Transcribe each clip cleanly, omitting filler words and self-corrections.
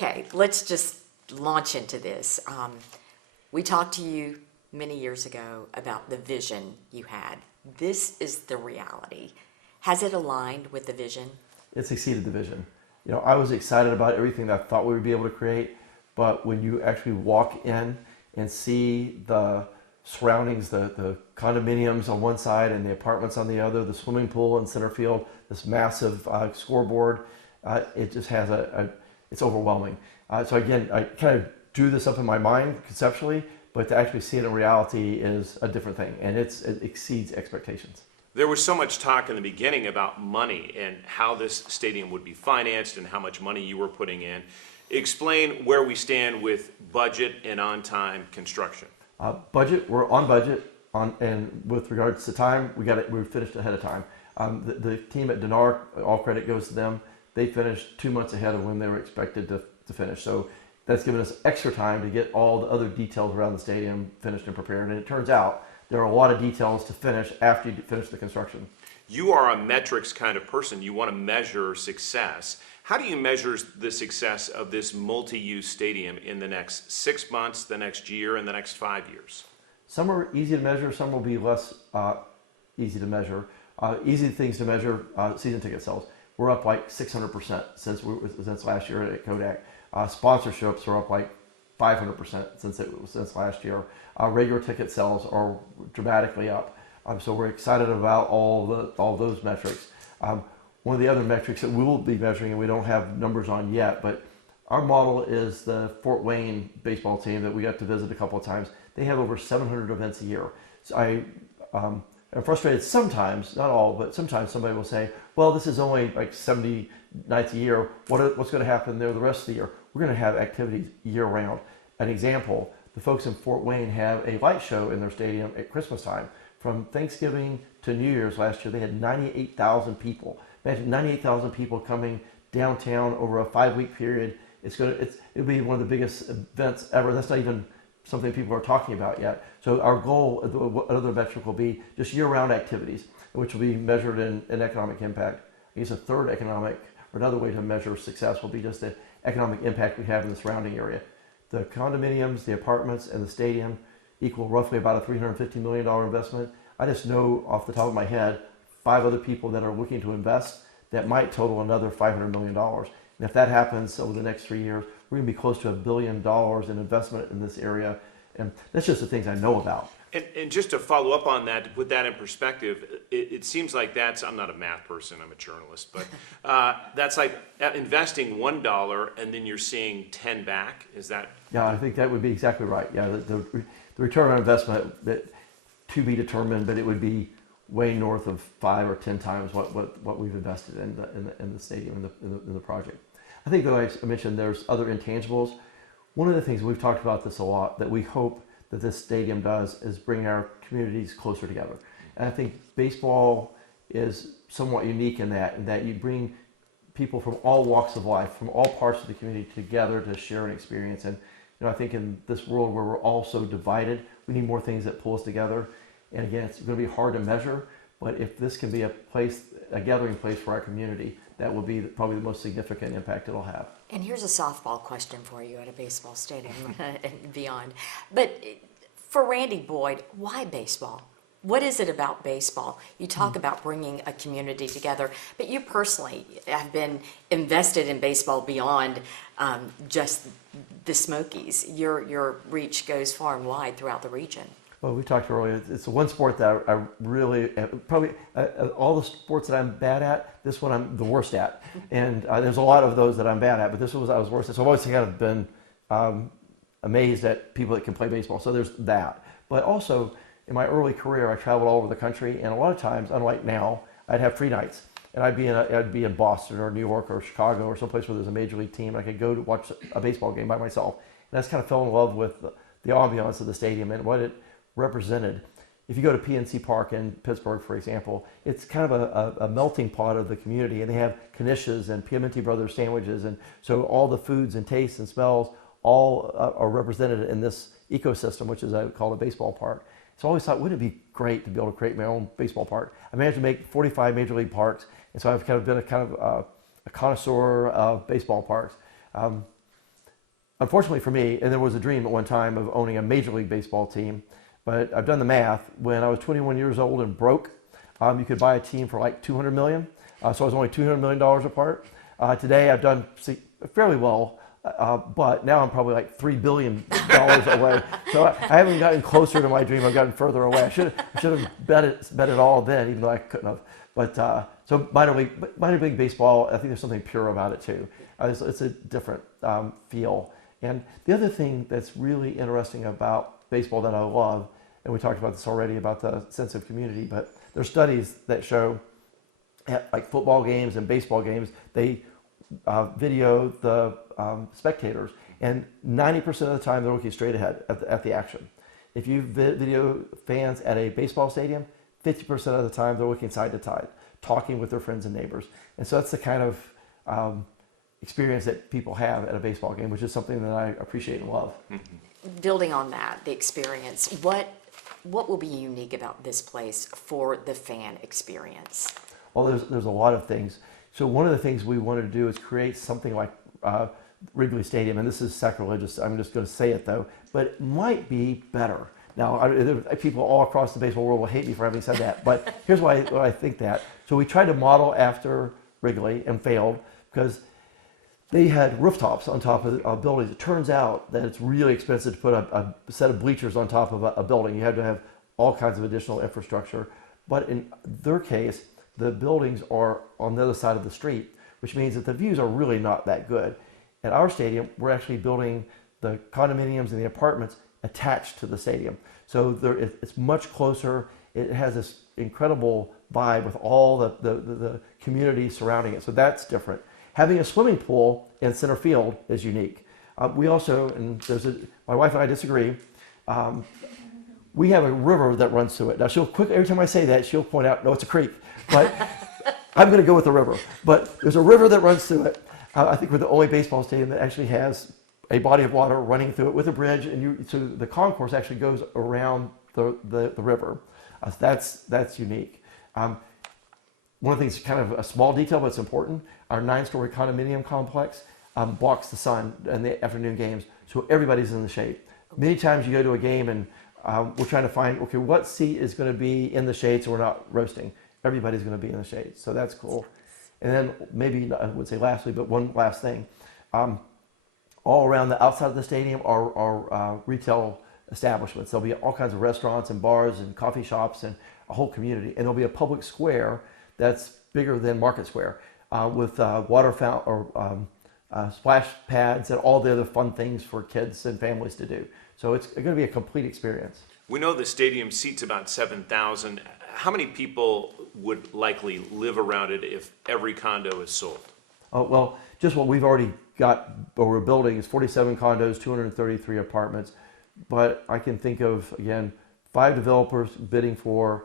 Okay, let's just launch into this. We talked to you many years ago about the vision you had. This is the reality. Has it aligned with the vision? It's exceeded the vision. I was excited about everything that I thought we would be able to create, but when you actually walk in and see the surroundings, the condominiums on one side and the apartments on the other, the swimming pool in center field, this massive scoreboard, it just has it's overwhelming. So again, I kind of drew this up in my mind conceptually, but to actually see it in reality is a different thing, and it exceeds expectations. There was so much talk in the beginning about money and how this stadium would be financed and how much money you were putting in. Explain where we stand with budget and on-time construction. Budget, we're on budget, and with regards to time, we finished ahead of time. The team at Denard, all credit goes to them. They finished 2 months ahead of when they were expected to finish. So that's given us extra time to get all the other details around the stadium finished and prepared. And it turns out there are a lot of details to finish after you finish the construction. You are a metrics kind of person. You want to measure success. How do you measure the success of this multi-use stadium in the next 6 months, the next year, and the next 5 years? Some are easy to measure, some will be less easy to measure. Easy things to measure, season ticket sales. We're up like 600% since last year at Kodak. Sponsorships are up like 500% since last year. Regular ticket sales are dramatically up. So we're excited about all those metrics. One of the other metrics that we will be measuring, and we don't have numbers on yet, but our model is the Fort Wayne baseball team that we got to visit a couple of times. They have over 700 events a year. So I'm frustrated sometimes, not all, but sometimes somebody will say, well, this is only like 70 nights a year. What's going to happen there the rest of the year? We're going to have activities year round. An example, the folks in Fort Wayne have a light show in their stadium at Christmas time. From Thanksgiving to New Year's last year, they had 98,000 people. Imagine 98,000 people coming downtown over a 5-week period. It'll be one of the biggest events ever. That's not even something people are talking about yet. So our goal, another metric will be just year-round activities, which will be measured in economic impact. I guess a third economic, or another way to measure success will be just the economic impact we have in the surrounding area. The condominiums, the apartments, and the stadium equal roughly about a $350 million investment. I just know off the top of my head 5 other people that are looking to invest that might total another $500 million. And if that happens over the next 3 years, we're going to be close to $1 billion in investment in this area. And that's just the things I know about. And just to follow up on that, to put that in perspective, it seems like I'm not a math person, I'm a journalist, but that's like investing $1 and then you're seeing 10 back. Is that? Yeah, I think that would be exactly right. Yeah, the return on investment that to be determined, but it would be way north of 5 or 10 times what we've invested in the stadium, in the project. I think that I mentioned there's other intangibles. One of the things we've talked about this a lot that we hope that this stadium does is bring our communities closer together. And I think baseball is somewhat unique in that you bring people from all walks of life, from all parts of the community together to share an experience. And I think in this world where we're all so divided, we need more things that pull us together. And again, it's going to be hard to measure, but if this can be a gathering place for our community, that will be probably the most significant impact it'll have. And here's a softball question for you at a baseball stadium and beyond. But for Randy Boyd, why baseball? What is it about baseball? You talk about bringing a community together, but you personally have been invested in baseball beyond just the Smokies. Your reach goes far and wide throughout the region. Well, we talked earlier, it's the one sport that I really, probably all the sports that I'm bad at, this one I'm the worst at. And there's a lot of those that I'm bad at, but this one I was worst at. So I've always kind of been amazed at people that can play baseball. So there's that. But also, in my early career, I traveled all over the country, and a lot of times, unlike now, I'd have free nights. And I'd be in Boston or New York or Chicago or someplace where there's a major league team. I could go to watch a baseball game by myself. And I just kind of fell in love with the ambiance of the stadium and what it represented. If you go to PNC Park in Pittsburgh, for example, it's kind of a melting pot of the community, and they have knishes and Piamenti Brothers sandwiches, and so all the foods and tastes and smells all are represented in this ecosystem, which is I call a baseball park. So I always thought, wouldn't it be great to be able to create my own baseball park? I managed to make 45 major league parks, and so I've kind of been a connoisseur of baseball parks. unfortunately for me, and there was a dream at one time of owning a Major League Baseball team, but I've done the math. When I was 21 years old and broke, you could buy a team for like $200 million. So I was only $200 million apart. Today I've done fairly well, but now I'm probably like $3 billion away. So I haven't gotten closer to my dream. I've gotten further away. I should have bet it all then, even though I couldn't have. But so minor league baseball, I think there's something pure about it too. It's a different feel. And the other thing that's really interesting about baseball that I love, and we talked about this already about the sense of community, but there's studies that show at like football games and baseball games, they video the spectators, and 90% of the time they're looking straight ahead at the action. If you video fans at a baseball stadium, 50% of the time they're looking side to side, talking with their friends and neighbors. And so that's the kind of experience that people have at a baseball game, which is something that I appreciate and love. Building on that, the experience, what will be unique about this place for the fan experience? Well, there's a lot of things. So one of the things we wanted to do is create something like Wrigley Stadium, and this is sacrilegious, I'm just going to say it though, but it might be better. Now, people all across the baseball world will hate me for having said that, but here's why I think that. So we tried to model after Wrigley and failed because they had rooftops on top of buildings. It turns out that it's really expensive to put a set of bleachers on top of a building. You had to have all kinds of additional infrastructure. But in their case, the buildings are on the other side of the street, which means that the views are really not that good. At our stadium, we're actually building the condominiums and the apartments attached to the stadium. So it's much closer. It has this incredible vibe with all the community surrounding it. So that's different. Having a swimming pool in center field is unique. We also, and my wife and I disagree, we have a river that runs through it. Now every time I say that, she'll point out, no, it's a creek. But I'm going to go with the river. But there's a river that runs through it. I think we're the only baseball stadium that actually has a body of water running through it with a bridge, and so the concourse actually goes around the river. That's unique. One of the things, kind of a small detail, but it's important, our 9-story condominium complex blocks the sun in the afternoon games, so everybody's in the shade. Many times you go to a game and we're trying to find, okay, what seat is going to be in the shade so we're not roasting. Everybody's going to be in the shade, so that's cool. And then maybe, I would say lastly, but one last thing. All around the outside of the stadium are retail establishments. There'll be all kinds of restaurants and bars and coffee shops and a whole community. And there'll be a public square that's bigger than Market Square with water fountain or splash pads and all the other fun things for kids and families to do. So it's going to be a complete experience. We know the stadium seats about 7,000. How many people would likely live around it if every condo is sold? Oh, well, just what we've already got, or we're building, is 47 condos, 233 apartments. But I can think of, again, 5 developers bidding for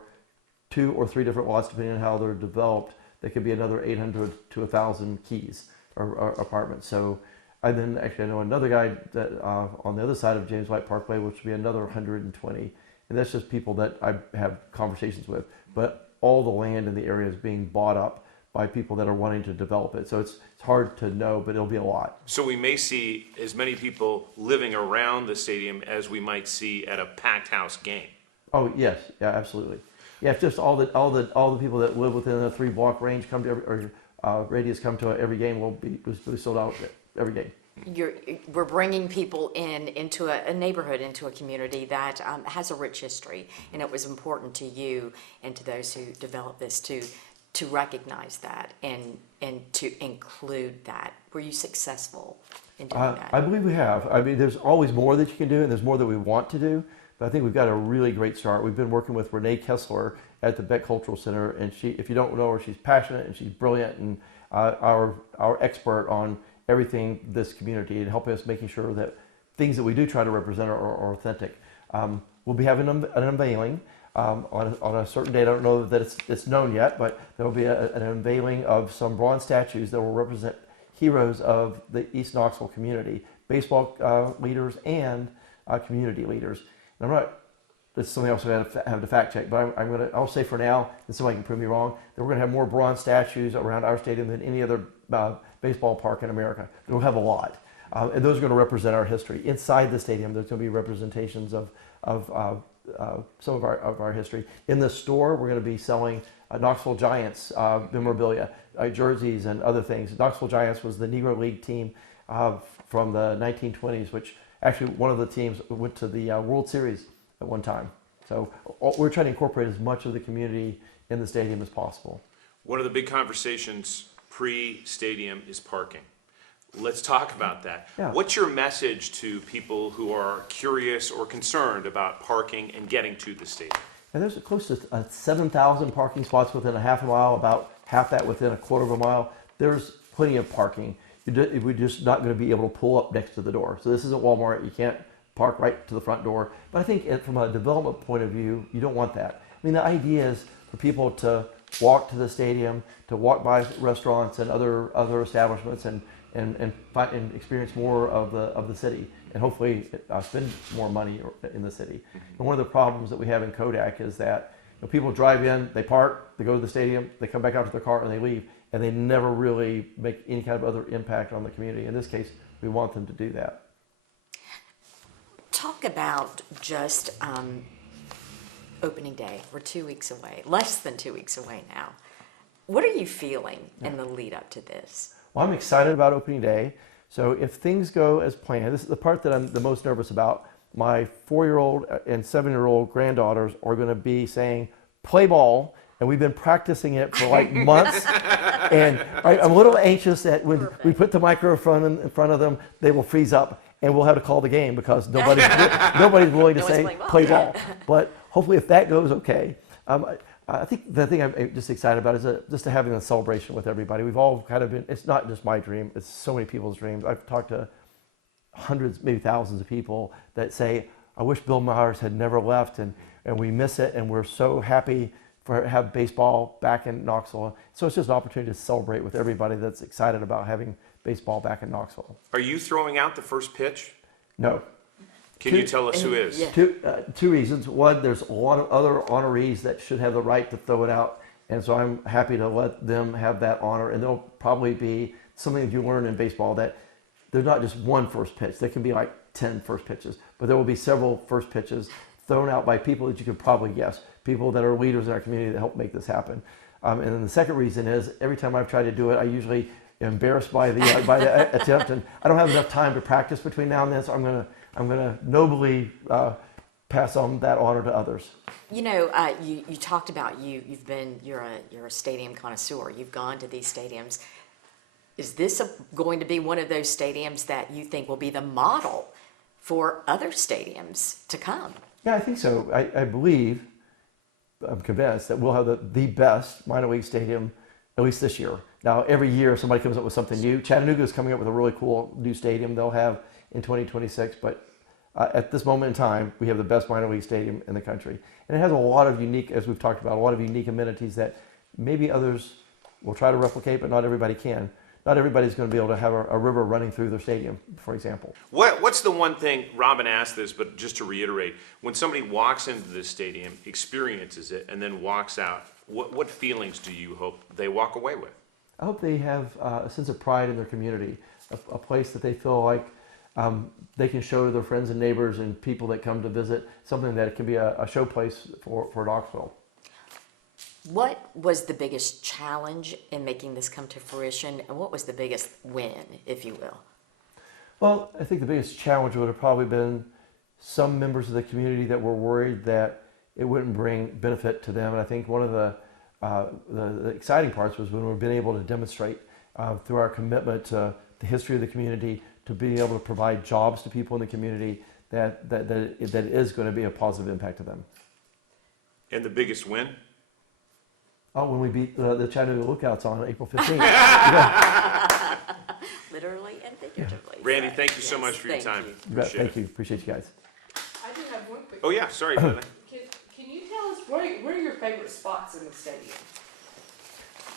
2 or 3 different lots, depending on how they're developed. That could be another 800 to 1,000 keys or apartments. So, and then actually I know another guy that on the other side of James White Parkway, which would be another 120. And that's just people that I have conversations with. But all the land in the area is being bought up by people that are wanting to develop it. So it's hard to know, but it'll be a lot. So we may see as many people living around the stadium as we might see at a packed house game. Oh yes, yeah, absolutely. Yeah, if just all the people that live within a 3-block range come to radius come to every game, will be sold out every game. We're bringing people into a neighborhood, into a community that has a rich history, and it was important to you and to those who developed this to recognize that and to include that. Were you successful in doing that? I believe we have. I mean, there's always more that you can do, and there's more that we want to do. But I think we've got a really great start. We've been working with Renee Kessler at the Beck Cultural Center, and she, if you don't know her, she's passionate and she's brilliant and our expert on everything this community and helping us making sure that things that we do try to represent are authentic. We'll be having an unveiling on a certain date. I don't know that it's known yet, but there will be an unveiling of some bronze statues that will represent heroes of the East Knoxville community, baseball leaders and community leaders. And this is something else I have to fact check, but I'll say for now, and somebody can prove me wrong, that we're going to have more bronze statues around our stadium than any other baseball park in America. We'll have a lot. And those are going to represent our history. Inside the stadium, there's going to be representations of some of our history. In the store, we're going to be selling Knoxville Giants memorabilia, jerseys, and other things. Knoxville Giants was the Negro League team from the 1920s, which actually one of the teams went to the World Series at one time. So we're trying to incorporate as much of the community in the stadium as possible. One of the big conversations pre-stadium is parking. Let's talk about that. Yeah. What's your message to people who are curious or concerned about parking and getting to the stadium? And there's close to 7,000 parking spots within a half a mile, about half that within a quarter of a mile. There's plenty of parking. We're just not going to be able to pull up next to the door. So this isn't Walmart. You can't park right to the front door. But I think from a development point of view, you don't want that. I mean, the idea is for people to walk to the stadium, to walk by restaurants and other establishments, and experience more of the city, and hopefully spend more money in the city. And one of the problems that we have in Kodak is that people drive in, they park, they go to the stadium, they come back out to their car and they leave, and they never really make any kind of other impact on the community. In this case, we want them to do that. Talk about just opening day. We're 2 weeks away, less than 2 weeks away now. What are you feeling in the lead up to this? Well, I'm excited about opening day. So if things go as planned, this is the part that I'm the most nervous about. My 4-year-old and 7-year-old granddaughters are going to be saying, play ball. And we've been practicing it for like months. And I'm a little anxious that when we put the microphone in front of them, they will freeze up and we'll have to call the game because nobody's willing to say play ball. But hopefully if that goes okay, I think the thing I'm just excited about is just having a celebration with everybody. We've all kind of been, it's not just my dream, it's so many people's dreams. I've talked to hundreds, maybe thousands of people that say, I wish Bill Myers had never left, and we miss it, and we're so happy to have baseball back in Knoxville. So it's just an opportunity to celebrate with everybody that's excited about having baseball back in Knoxville. Are you throwing out the first pitch? No. Can you tell us who is? Yeah. Two reasons. One, there's a lot of other honorees that should have the right to throw it out, and so I'm happy to let them have that honor. And there'll probably be something that you learn in baseball, that there's not just one first pitch. There can be like 10 first pitches, but there will be several first pitches thrown out by people that you could probably guess, people that are leaders in our community that help make this happen. And then the second reason is every time I've tried to do it, I usually am embarrassed by the attempt, and I don't have enough time to practice between now and then, so I'm gonna nobly pass on that honor to others. You know, you talked about you're a stadium connoisseur. You've gone to these stadiums. Is this going to be one of those stadiums that you think will be the model for other stadiums to come? Yeah, I think so. I believe, I'm convinced that we'll have the best minor league stadium, at least this year. Now, every year somebody comes up with something new. Chattanooga is coming up with a really cool new stadium they'll have in 2026, but at this moment in time, we have the best minor league stadium in the country. And it has a lot of unique, as we've talked about, a lot of unique amenities that maybe others will try to replicate, but not everybody can. Not everybody's going to be able to have a river running through their stadium, for example. What's the one thing, Robin asked this, but just to reiterate, when somebody walks into the stadium, experiences it, and then walks out, what feelings do you hope they walk away with? I hope they have a sense of pride in their community, a place that they feel like they can show to their friends and neighbors and people that come to visit, something that can be a show place for Knoxville. What was the biggest challenge in making this come to fruition, and what was the biggest win, if you will? Well, I think the biggest challenge would have probably been some members of the community that were worried that it wouldn't bring benefit to them. And I think one of the exciting parts was when we've been able to demonstrate through our commitment to the history of the community, to being able to provide jobs to people in the community, that it is going to be a positive impact to them. And the biggest win? Oh, when we beat the Chattanooga Lookouts on April 15th. Yeah. Literally and figuratively. Randy, thank you so much for your time. Thank you. Appreciate you guys. I do have one quick. Oh yeah, sorry. Can you tell us where are your favorite spots in the stadium?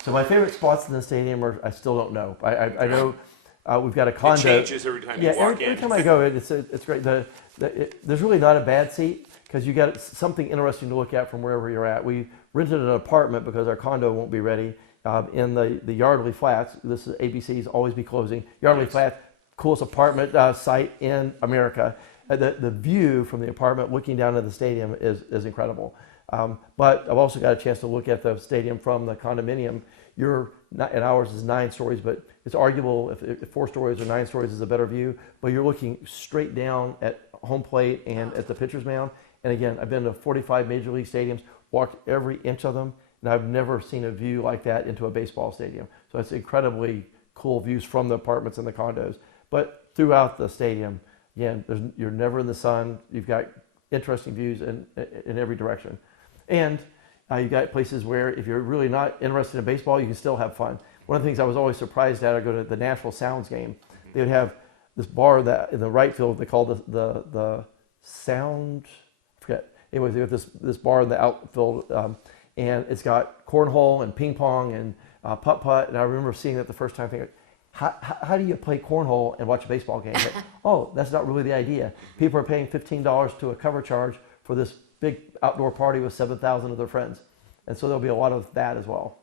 So my favorite spots in the stadium are, I still don't know. I know we've got a condo. It changes every time you walk in. Every time I go, it's great. There's really not a bad seat because you got something interesting to look at from wherever you're at. We rented an apartment because our condo won't be ready in the Yardley Flats. This is ABC's always be closing. Yardley Flats, coolest apartment site in America. The view from the apartment looking down at the stadium is incredible. But I've also got a chance to look at the stadium from the condominium. And ours is 9 stories, but it's arguable if 4 stories or 9 stories is a better view. But you're looking straight down at home plate and at the pitcher's mound. And again, I've been to 45 major league stadiums, walked every inch of them, and I've never seen a view like that into a baseball stadium. So it's incredibly cool views from the apartments and the condos. But throughout the stadium, again, you're never in the sun. You've got interesting views in every direction. And you've got places where if you're really not interested in baseball, you can still have fun. One of the things I was always surprised at, I go to the Nashville Sounds game. They would have this bar that in the right field they call the Sound. I forget. Anyways, they have this bar in the outfield, and it's got cornhole and ping pong and putt. And I remember seeing that the first time, thinking, how do you play cornhole and watch a baseball game? Like, oh, that's not really the idea. People are paying $15 to a cover charge for this big outdoor party with 7,000 of their friends. And so there'll be a lot of that as well.